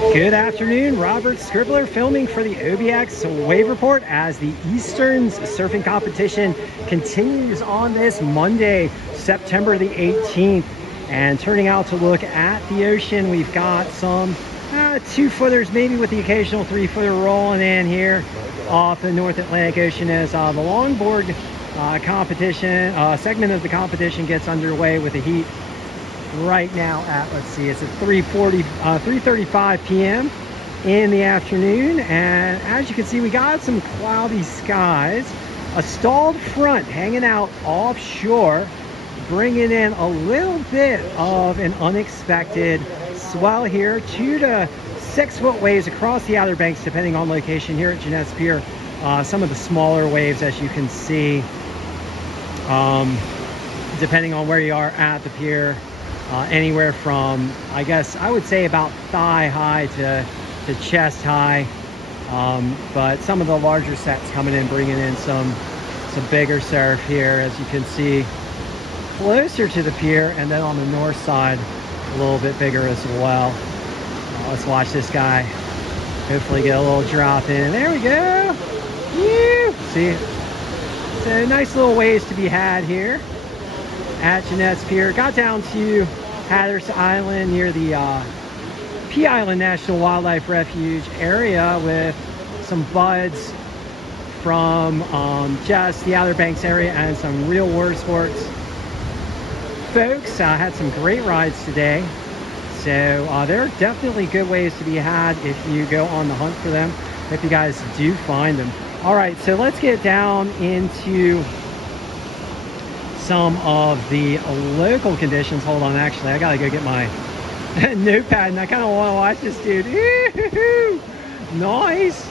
Good afternoon, Robert Scribbler filming for the OBX Wave Report as the Eastern surfing competition continues on this Monday, September the 18th. And turning out to look at the ocean, we've got some 2-footers, maybe with the occasional 3-footer rolling in here off the North Atlantic Ocean as the longboard competition, segment of the competition gets underway with the heat right now at, let's see, it's at 3:35 p.m. in the afternoon. And as you can see, we got some cloudy skies, a stalled front hanging out offshore, bringing in a little bit of an unexpected swell here, 2 to 6 foot waves across the Outer Banks depending on location here at Jennette's Pier. Some of the smaller waves, as you can see, depending on where you are at the pier, anywhere from, I guess I would say, about thigh high to chest high. But some of the larger sets coming in, bringing in some bigger surf here, as you can see, closer to the pier, and then on the north side a little bit bigger as well. Let's watch this guy hopefully get a little drop in. There we go. Woo! See, so nice little waves to be had here at Jennette's Pier. Got down to Hatteras Island near the Pea Island National Wildlife Refuge area with some buds from just the Outer Banks area and some real water sports folks. Had some great rides today, so there are definitely good ways to be had if you go on the hunt for them. Hope you guys do find them. All right, so let's get down into some of the local conditions. Hold on, actually I gotta go get my notepad, and I kind of want to watch this dude. Nice.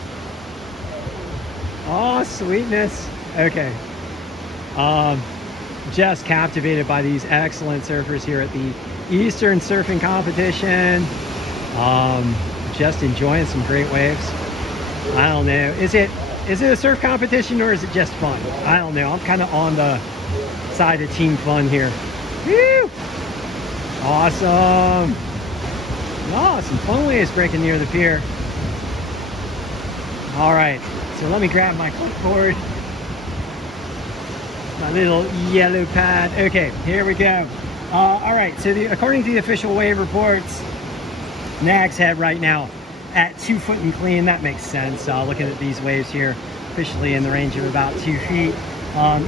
Oh, sweetness. Okay, just captivated by these excellent surfers here at the Eastern surfing competition. Just enjoying some great waves. I don't know, is it a surf competition or is it just fun? I don't know. I'm kind of on the side of team fun here. Woo! Awesome. Oh, some fun waves breaking near the pier. All right, so let me grab my clipboard, my little yellow pad. Okay, here we go. All right, so according to the official wave reports, Nag's Head right now at 2 foot and clean. That makes sense. Looking at these waves here, officially in the range of about 2 feet.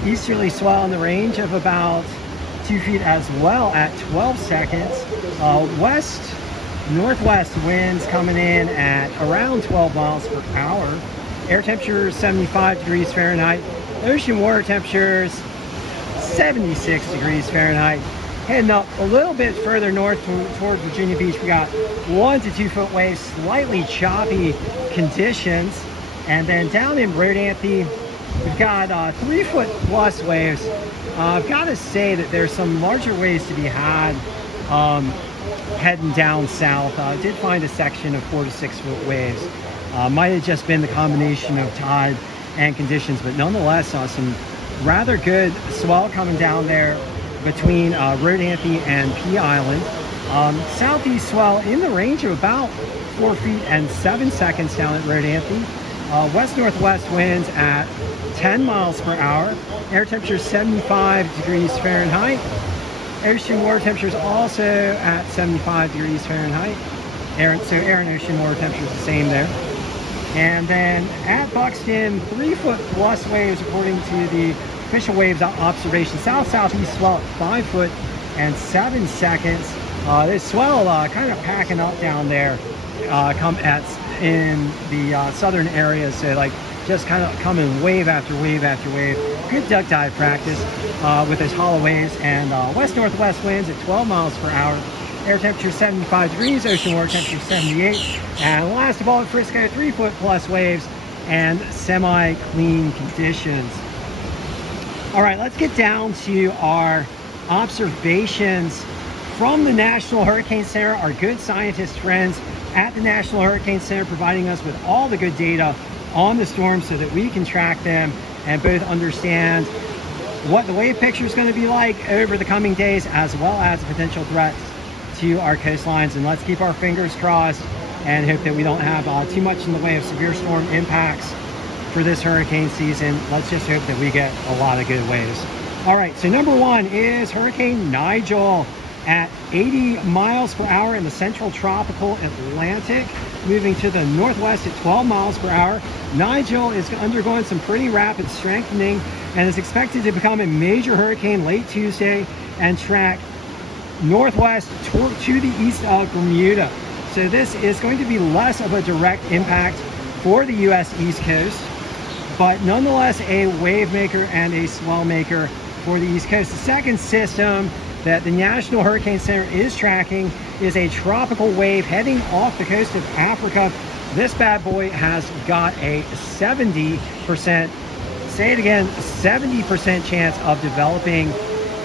Easterly swell in the range of about 2 feet as well at 12 seconds. West northwest winds coming in at around 12 miles per hour. Air temperature 75 degrees Fahrenheit. Ocean water temperatures 76 degrees Fahrenheit. Heading up a little bit further north toward Virginia Beach, we got 1 to 2 foot waves, slightly choppy conditions. And then down in Rodanthe, we've got 3 foot plus waves. I've got to say that there's some larger waves to be had heading down south. I did find a section of 4 to 6 foot waves. Might have just been the combination of tide and conditions, but nonetheless, some rather good swell coming down there between Rodanthe and Pea Island. Southeast swell in the range of about 4 feet and 7 seconds down at Rodanthe. West-northwest winds at 10 miles per hour. Air temperature 75 degrees Fahrenheit. Ocean water temperatures also at 75 degrees Fahrenheit. Air and ocean water temperatures the same there. And then at Buxton, 3 foot plus waves according to the official waves observation. South-southeast swell at 5 foot and 7 seconds. This swell kind of packing up down there in the southern areas, so like just kind of coming wave after wave after wave. Good duck dive practice with those hollow waves. And west-northwest winds at 12 miles per hour. Air temperature 75 degrees, ocean water temperature 78. And last of all at Frisco, 3 foot plus waves and semi-clean conditions. All right, let's get down to our observations from the National Hurricane Center. Our good scientist friends at the National Hurricane Center providing us with all the good data on the storm so that we can track them and both understand what the wave picture is going to be like over the coming days, as well as potential threats to our coastlines. And let's keep our fingers crossed and hope that we don't have too much in the way of severe storm impacts for this hurricane season. Let's just hope that we get a lot of good waves. All right, so number one is Hurricane Nigel at 80 miles per hour in the central tropical Atlantic, moving to the northwest at 12 miles per hour. Nigel is undergoing some pretty rapid strengthening and is expected to become a major hurricane late Tuesday and track northwest to the east of Bermuda. So this is going to be less of a direct impact for the U.S. East Coast, but nonetheless a wave maker and a swell maker for the East Coast. The second system that the National Hurricane Center is tracking is a tropical wave heading off the coast of Africa. This bad boy has got a 70%, say it again, 70% chance of developing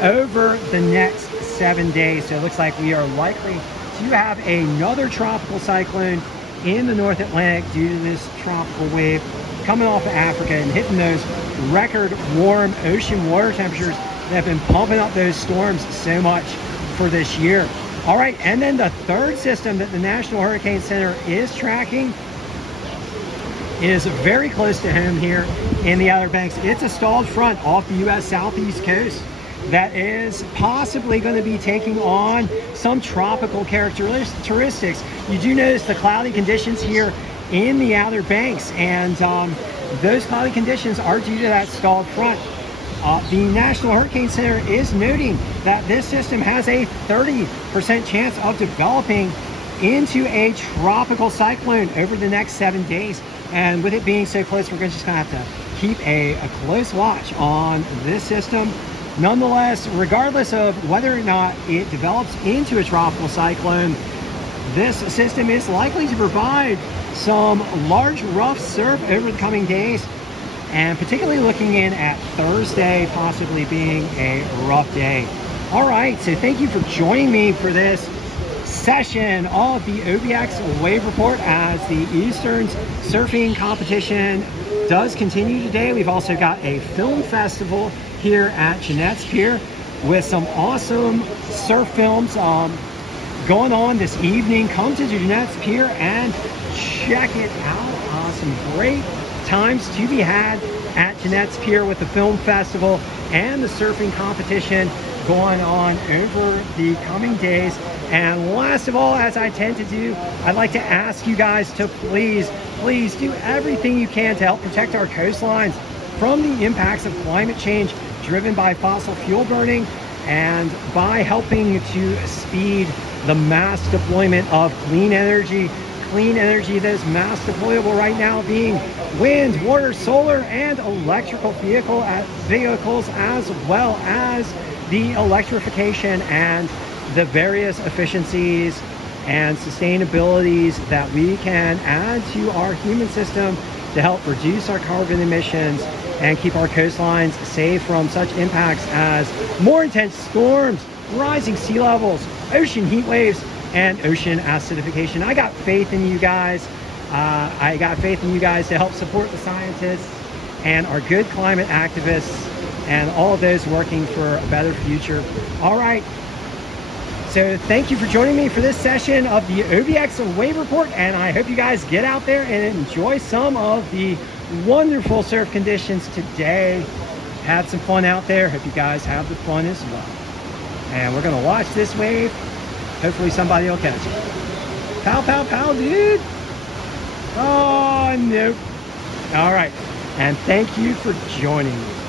over the next 7 days. So it looks like we are likely to have another tropical cyclone in the North Atlantic due to this tropical wave coming off of Africa and hitting those record warm ocean water temperatures that have been pumping up those storms so much for this year. All right, and then the third system that the National Hurricane Center is tracking is very close to home here in the Outer Banks. It's a stalled front off the U.S. southeast coast that is possibly going to be taking on some tropical characteristics. You do notice the cloudy conditions here in the Outer Banks, and those cloudy conditions are due to that stalled front. The National Hurricane Center is noting that this system has a 30% chance of developing into a tropical cyclone over the next 7 days. And with it being so close, we're just going to have to keep a close watch on this system. Nonetheless, regardless of whether or not it develops into a tropical cyclone, this system is likely to provide some large rough surf over the coming days, and particularly looking in at Thursday possibly being a rough day. All right, so thank you for joining me for this session of the OBX Wave Report as the Eastern Surfing Competition does continue today. We've also got a film festival here at Jennette's Pier with some awesome surf films going on this evening. Come to Jennette's Pier and check it out. Some great times to be had at Jennette's Pier with the film festival and the surfing competition going on over the coming days. And last of all, as I tend to do, I'd like to ask you guys to please do everything you can to help protect our coastlines from the impacts of climate change driven by fossil fuel burning, and by helping to speed the mass deployment of clean energy that is mass deployable right now, being wind, water, solar, and electrical vehicles, as well as the electrification and the various efficiencies and sustainabilities that we can add to our human system to help reduce our carbon emissions and keep our coastlines safe from such impacts as more intense storms, rising sea levels, ocean heat waves, and ocean acidification. I got faith in you guys. I got faith in you guys to help support the scientists and our good climate activists and all of those working for a better future. All right. So thank you for joining me for this session of the OBX Wave Report, and I hope you guys get out there and enjoy some of the wonderful surf conditions today. Have some fun out there. Hope you guys have the fun as well. And we're going to watch this wave. Hopefully somebody will catch it. Pow, pow, pow, dude. Oh, nope. All right. And thank you for joining me.